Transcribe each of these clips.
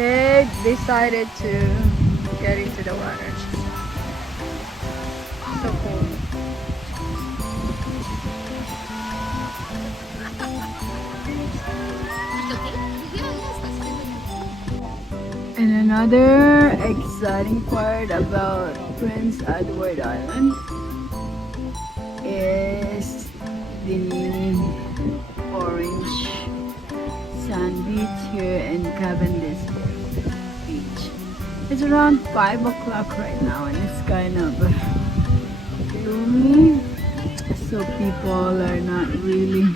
They decided to get into the water. So cool. And another exciting part about Prince Edward Island is the orange sand beach here in Cavendish Beach. It's around 5 o'clock right now and it's kind of gloomy, so people are not really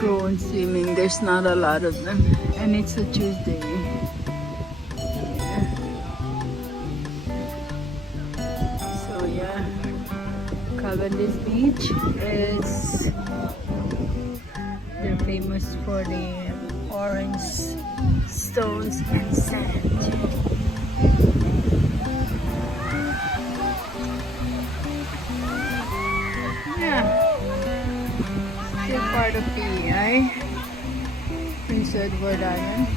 going swimming. There's not a lot of them and it's a Tuesday. So yeah, Cavendish Beach is they're famous for the orange stones and sand. Yeah. Still part of PEI, Prince Edward Island.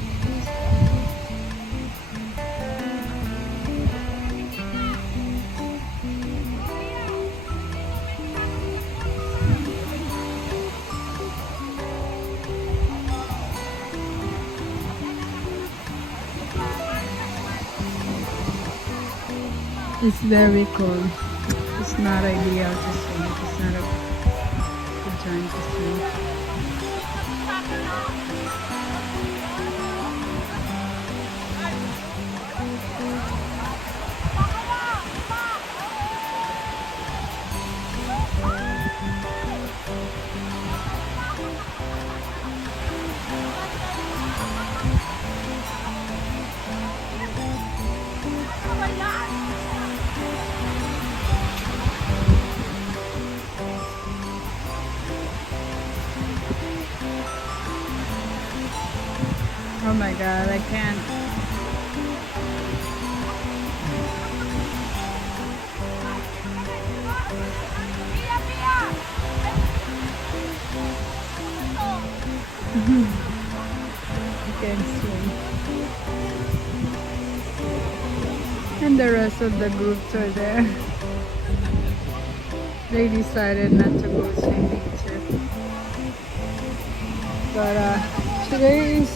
It's very cold. It's not ideal to swim. It's not a good time to swim. Oh my god, I can't. I can't swim. And the rest of the groups are there. They decided not to go swimming too. But today is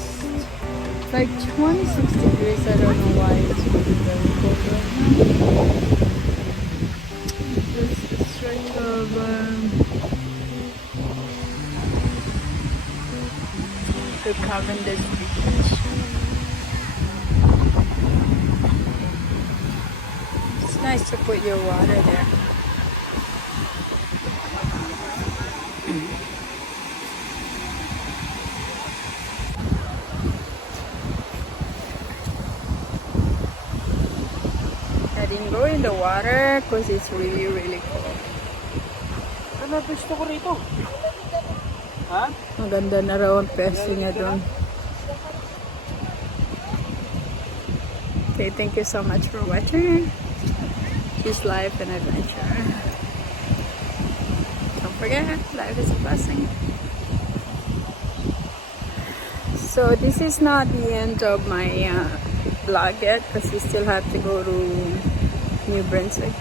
like 26 degrees. I don't know why it's really very cold right now. Just the stretch of the Cavendish Beach. It's nice to put your water there. I didn't go in the water because it's really, really cold. Ano gusto ko rito? Ha? Maganda na raw ang pwesto niya doon. Okay, thank you so much for watching. Choose life and adventure. Don't forget, life is a blessing. So this is not the end of my vlog yet because we still have to go to New Brunswick.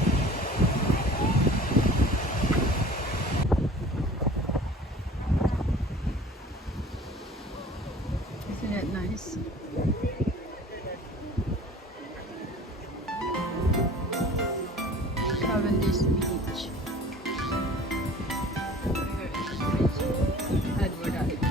Isn't it nice? Cavendish Beach. Edward Island.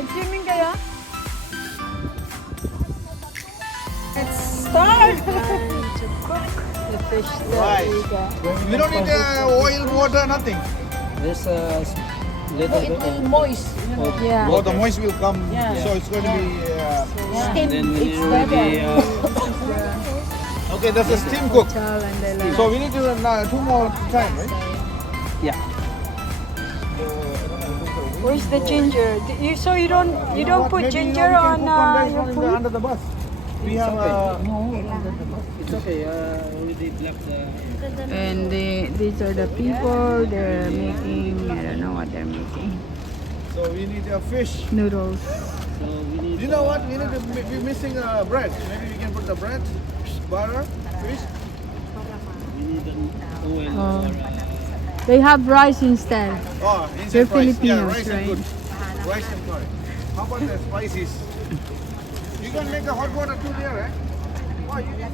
Nag-swimming kayo? Let's start! To cook the fish that Right. we got. We don't need oil, water, nothing. There's a little bit of moist. Yeah. Oh, the moist will come, Yeah. so it's going to be... and then when you already okay, that's a steam cook. Hotel and they like So we need to 2 more time, right? Yeah. Where's the ginger? So you don't put Maybe, ginger we can on cook one rice your one in food? under the bus. We have It's okay. Already block the. And these are the people. They're making, I don't know what they're making. so we need a fish. Noodles. So we need. You know what? We need to we're missing bread. Maybe we can put the bread, butter, fish. We need an oil Oh. or. They have rice instead. Oh, They're instant rice. Yeah, Filipinos, rice right? is good. Rice and curry. How about the spices? You can make a hot water too there, eh? Oh, you need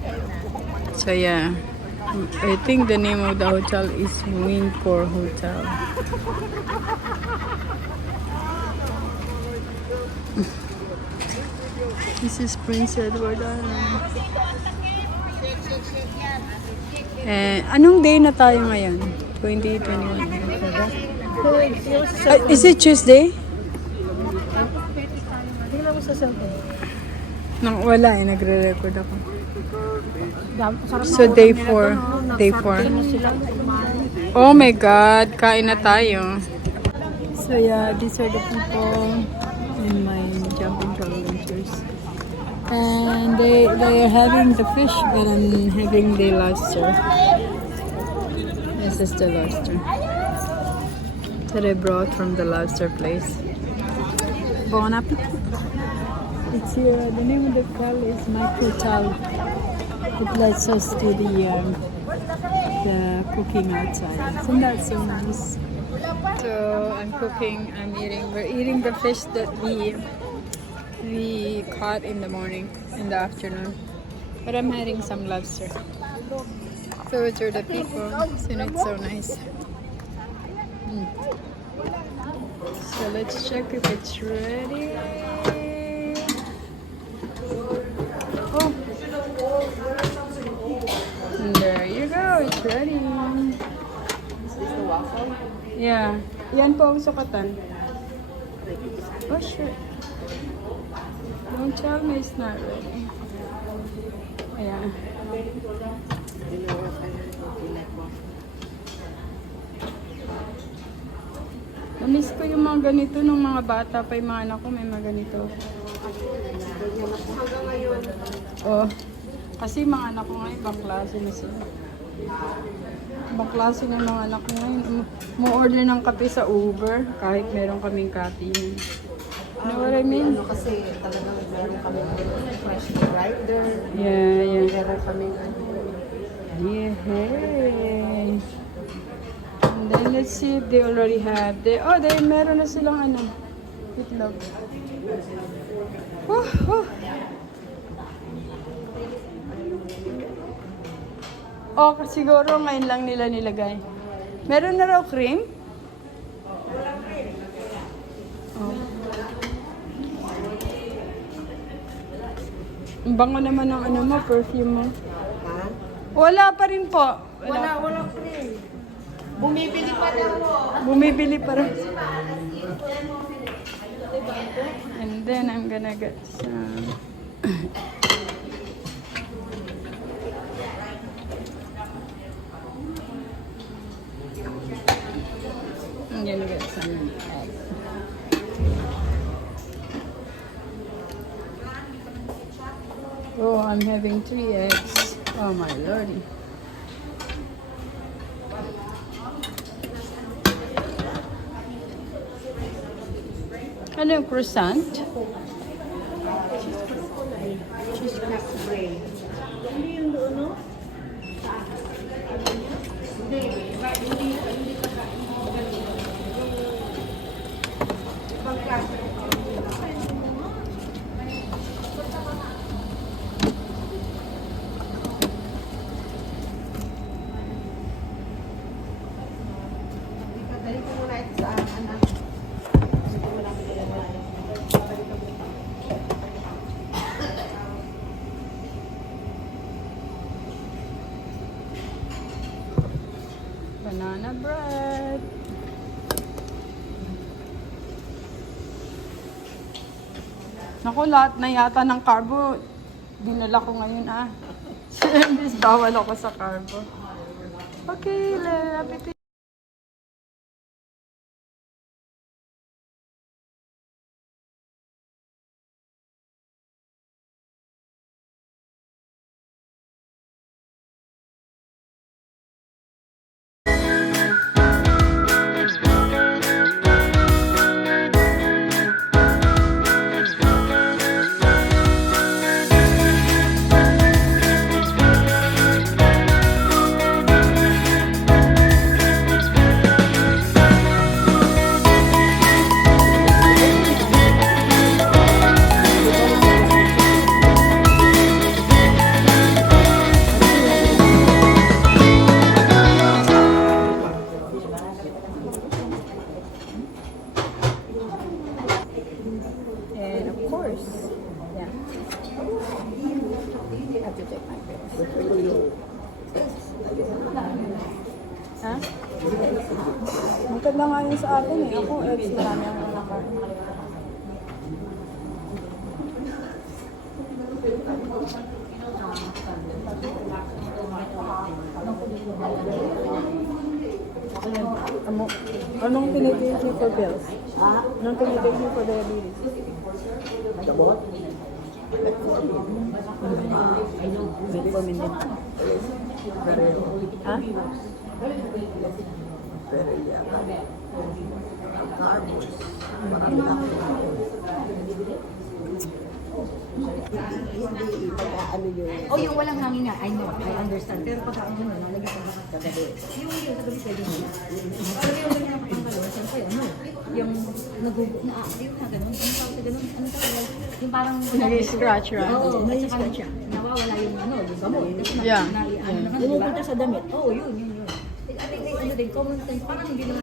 So yeah, I think the name of the hotel is Windcore Hotel. This is Prince Edward Island. Anong day na tayo ngayon? 2021. Is it Tuesday? Nang wala eh, nagre-record ako. So day 4. Day 4. Oh my God, kain na tayo. So yeah, these are the people in my jumping adventures. And they are having the fish, but I'm having the lobster. This is the lobster that I brought from the lobster place. Bon appetit. It's here. The name of the hotel is Microtel. It lets us do the cooking outside. Isn't that so nice? So I'm cooking. We're eating the fish that we caught in the morning, in the afternoon. But I'm having some lobster. Those are the people. Isn't it so nice? So let's check if it's ready. Oh. And there you go. It's ready. Is this the waffle? Yeah. Yan po ang sukatan. Oh, sure. Don't tell me it's not ready. Ayan. Namiss ko yung mga ganito nung mga bata pa yung mga anak ko, may mga ganito. Oh, kasi mga anak ko ngayon, ibang klase na sila. Ibang klase ng mga anak ko ngayon. Mo-order ng kape sa Uber, kahit meron kaming caffeine. You know what I mean? Kasi talagang meron kami fresh rider. Yeah. Meron kami Yeah. And then let's see if they already have. They meron na silang ano, itlog. Oh, siguro ngayon lang nila nilagay. Meron na raw cream? Oh. Ang bango naman ng ano mo, perfume mo. Ha? Wala pa rin po. Wala free. Bumibili pa daw mo. Bumibili pa rin. And then I'm gonna get some. I'm gonna get some eggs. Oh, I'm having 3 eggs. Oh my lordy. Ano yung croissant? Cheese crack bread. Hindi yung doon, no? Hindi. Ibang klase. Dali ko muna ito sa anak. Banana bread. Naku, lahat na yata ng carbo, dinala ko ngayon Imbis bawal ako sa carbo. Okay, happy check my bills. Ha? Matag na nga yun sa atin eh. Ako, ex, marami akong nakain. Anong tinitake niyo for bills? Anong tinitake niyo for diabetes? Metformin din. Ha? Oh, yung walang hangin nga, I know, I understand. Pero pag ang ano, nalagyan ko lahat kagabi. Yung sa gabi pwede mo. Pero yung ganyan ang pangalawa, siyempre, ano, yung nagugot na, yung na ganun, ano tawag sa ganun, ano tawag, yung parang... Nag-scratch, right? Oo, nag-scratch siya. Nawawala yung ano, yung gamot. Tapos Yeah. ano, pumupunta sa damit. Oo, yun. I think, ano din, common sense, parang hindi naman